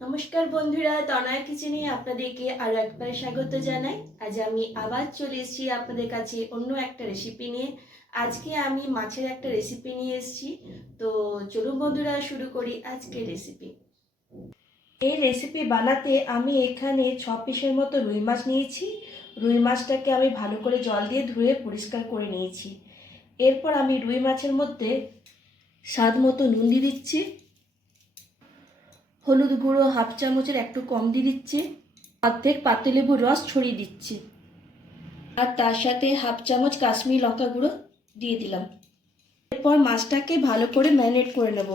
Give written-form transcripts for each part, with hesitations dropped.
নমস্কার বন্ধুরা, তনয়া কিচেনে আপনাদেরকে আরও একবার স্বাগত জানাই। আজ আমি আবার চলে এসেছি আপনাদের কাছে অন্য একটা রেসিপি নিয়ে। আজকে আমি মাছের একটা রেসিপি নিয়ে এসেছি। তো চলুন বন্ধুরা, শুরু করি আজকের রেসিপি। এই রেসিপি বানাতে আমি এখানে 6 পিসের মতো রুই মাছ নিয়েছি। রুই মাছটাকে আমি ভালো করে জল দিয়ে ধুয়ে পরিষ্কার করে নিয়েছি। এরপর আমি রুই মাছের মধ্যে স্বাদ মতো নুন দিয়ে দিচ্ছি, হলুদ গুঁড়ো হাফ চামচের একটু কম দিয়ে দিচ্ছি, অর্ধেক পাতিলেবুর রস ছড়িয়ে দিচ্ছি, আর তার সাথে হাফ চামচ কাশ্মীরি লঙ্কা গুঁড়ো দিয়ে দিলাম। এরপর মাছটাকে ভালো করে ম্যারিনেট করে নেব।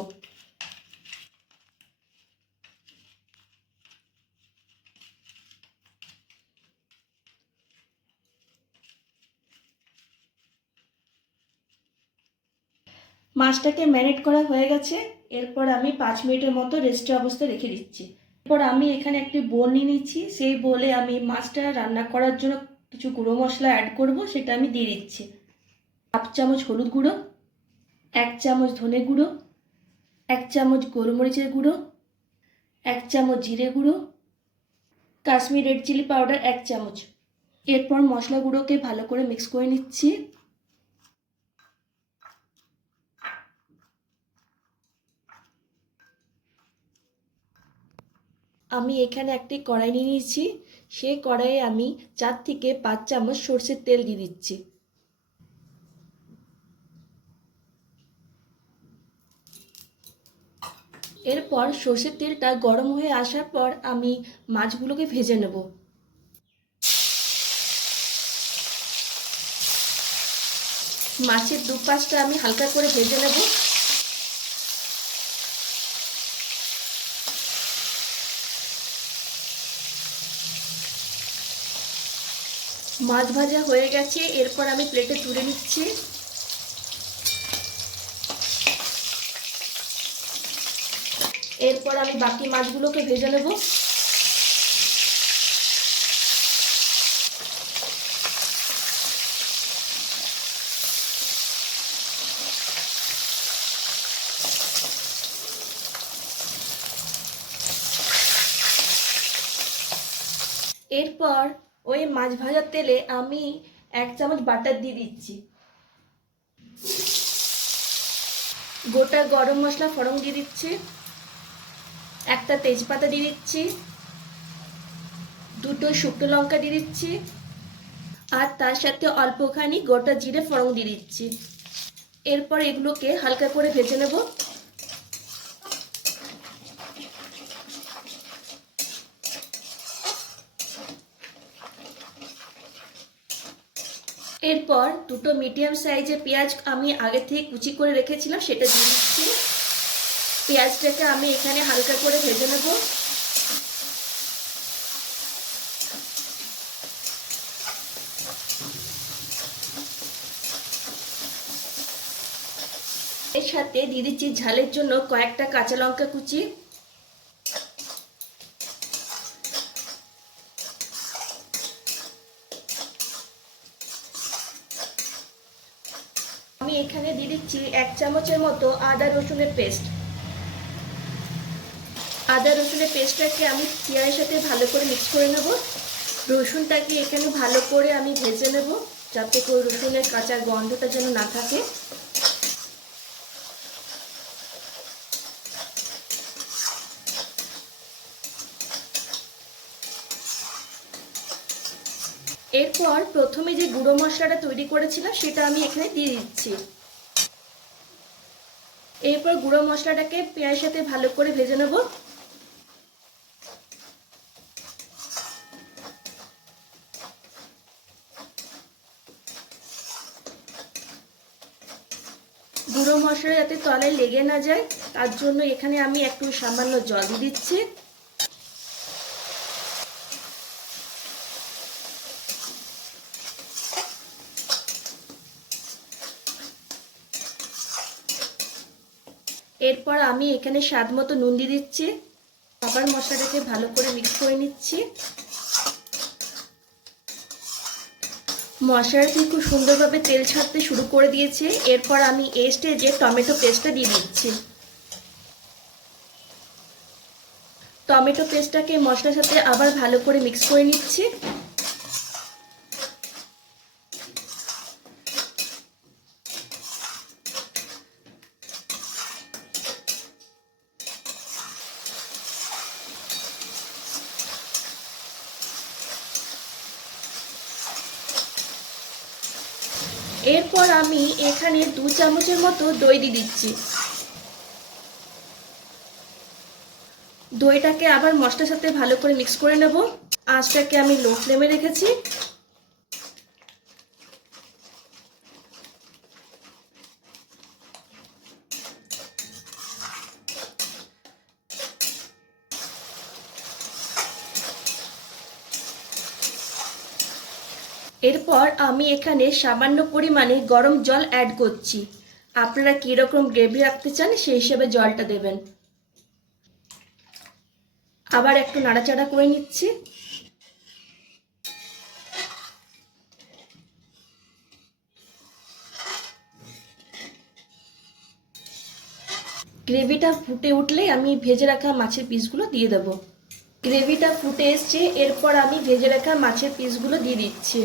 মাছটাকে ম্যারিনেট করা হয়ে গেছে। এরপর আমি 5 মিনিটের মতো রেস্টে অবস্থায় রেখে দিচ্ছি। এরপর আমি এখানে একটি বোল নিয়ে নিচ্ছি। সেই বোলে আমি মাছটা রান্না করার জন্য কিছু গুঁড়ো মশলা অ্যাড করব, সেটা আমি দিয়ে দিচ্ছি। হাফ চামচ হলুদ গুঁড়ো, 1 চামচ ধনে গুঁড়ো, 1 চামচ গোলমরিচের গুঁড়ো, 1 চামচ জিরে গুঁড়ো, কাশ্মীরি রেড চিলি পাউডার 1 চামচ। এরপর মশলাগুলোকে ভালো করে মিক্স করে নিচ্ছি। আমি এখানে একটি কড়াই নিয়ে নিয়েছি। সেই কড়াইয়ে আমি 4 থেকে 5 চামচ সরষের তেল দিয়ে দিচ্ছি। এরপর সরষের তেলটা গরম হয়ে আসার পর আমি মাছগুলোকে ভেজে নেব। মাছের দুপাশটা আমি হালকা করে ভেজে নেব। মাছ ভাজা হয়ে গেছে। এরপর আমি প্লেটে তুলে নিচ্ছি। এরপর আমি বাকি মাছগুলোকে ভেজে নেব। এরপর ওই মাছ ভাজার তেলে আমি 1 চামচ বাটার দিয়ে দিচ্ছি, গোটা গরম মশলা ফোড়ন দিয়ে দিচ্ছি, একটা তেজপাতা দিয়ে দিচ্ছি, 2টো শুকনো লঙ্কা দিয়ে দিচ্ছি, আর তার সাথে অল্পখানি গোটা জিরে ফোড়ন দিয়ে দিচ্ছি। এরপর এগুলোকে হালকা করে ভেজে নেব। এরপর 2টো মিডিয়াম সাইজের পেঁয়াজ আমি আগে থেকে কুচি করে রেখেছিলাম, সেটা দিয়ে দিচ্ছি। পেঁয়াজটাকে আমি এখানে হালকা করে ভেজে নেব। এর সাথে দিয়ে দিচ্ছি ঝালের জন্য কয়েকটা কাঁচা লঙ্কা কুচি। আমি এখানে দিয়ে দিচ্ছি 1 চামচের মতো আদা রসুনের পেস্ট। আদা রসুনের পেস্টটাকে আমি পেঁয়াজের সাথে ভালো করে মিক্স করে নেব। রসুনটাকে এখানে ভালো করে আমি ভেজে নেব, যাতে করে রসুনের কাঁচা গন্ধটা যেন না থাকে। এরপর প্রথমে যে গুঁড়ো মশলাটা তৈরি করেছিলাম সেটা আমি এখানে দিয়ে দিচ্ছি। এরপর গুঁড়ো মশলাটাকে পেঁয়াজের সাথে ভালো করে ভেজে নেব। গুঁড়ো মশলা যাতে তলায় লেগে না যায়, তার জন্য এখানে আমি একটু সামান্য জল দিয়ে দিচ্ছি। এরপর আমি এখানে স্বাদ মতো নুন দিয়ে দিচ্ছি। আবার মশলাটাকে ভালো করে মিক্স করে নিচ্ছি। মশলাটি খুব সুন্দরভাবে তেল ছাড়তে শুরু করে দিয়েছে। এরপর আমি এই স্টেজে টমেটো পেস্টটা দিয়ে দিচ্ছি। টমেটো পেস্টটাকে মশলার সাথে আবার ভালো করে মিক্স করে নিচ্ছি। এরপর আমি এখানে 2 চামচের মতো দই দিয়ে দিচ্ছি। দইটাকে আবার মশলার সাথে ভালো করে মিক্স করে নেব। আঁচটাকে আমি লো ফ্লেমে রেখেছি। এরপর আমি এখানে সামান্য পরিমাণে গরম জল অ্যাড করছি। আপনারা কীরকম গ্রেভি রাখতে চান সেই হিসেবে জলটা দেবেন। আবার একটু নাড়াচাড়া করে নিচ্ছি। গ্রেভিটা ফুটে উঠলেই আমি ভেজে রাখা মাছের পিসগুলো দিয়ে দেব। গ্রেভিটা ফুটে এসছে, এরপর আমি ভেজে রাখা মাছের পিসগুলো দিয়ে দিচ্ছি।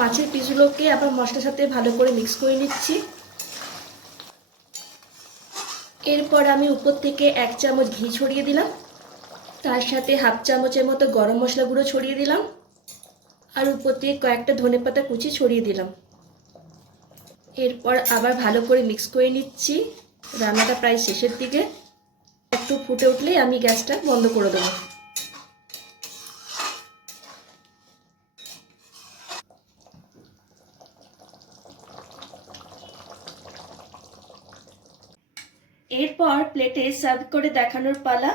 মাছের পিসগুলোকে আবার মশলার সাথে ভালো করে মিক্স করে নিচ্ছি। এরপর আমি উপর থেকে 1 চামচ ঘি ছড়িয়ে দিলাম, তার সাথে হাফ চামচের মতো গরম মশলা গুঁড়ো ছড়িয়ে দিলাম, আর উপর থেকে কয়েকটা ধনেপাতা কুচি ছড়িয়ে দিলাম। এরপর আবার ভালো করে মিক্স করে নিচ্ছি। রান্নাটা প্রায় শেষের দিকে, একটু ফুটে উঠলেই আমি গ্যাসটা বন্ধ করে দেবো। এরপর প্লেটে সার্ভ করে দেখানোর পালা।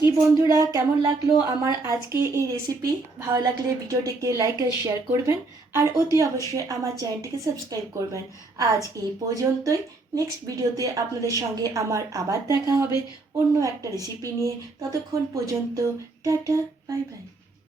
কি বন্ধুরা, কেমন লাগলো আমার আজকে এই রেসিপি? ভালো লাগলে ভিডিওটিকে লাইক আর শেয়ার করবেন, আর অতি অবশ্যই আমার চ্যানেলটিকে সাবস্ক্রাইব করবেন। আজ এই পর্যন্তই। নেক্সট ভিডিওতে আপনাদের সঙ্গে আমার আবার দেখা হবে অন্য একটা রেসিপি নিয়ে। ততক্ষণ পর্যন্ত টাটা, বাই বাই।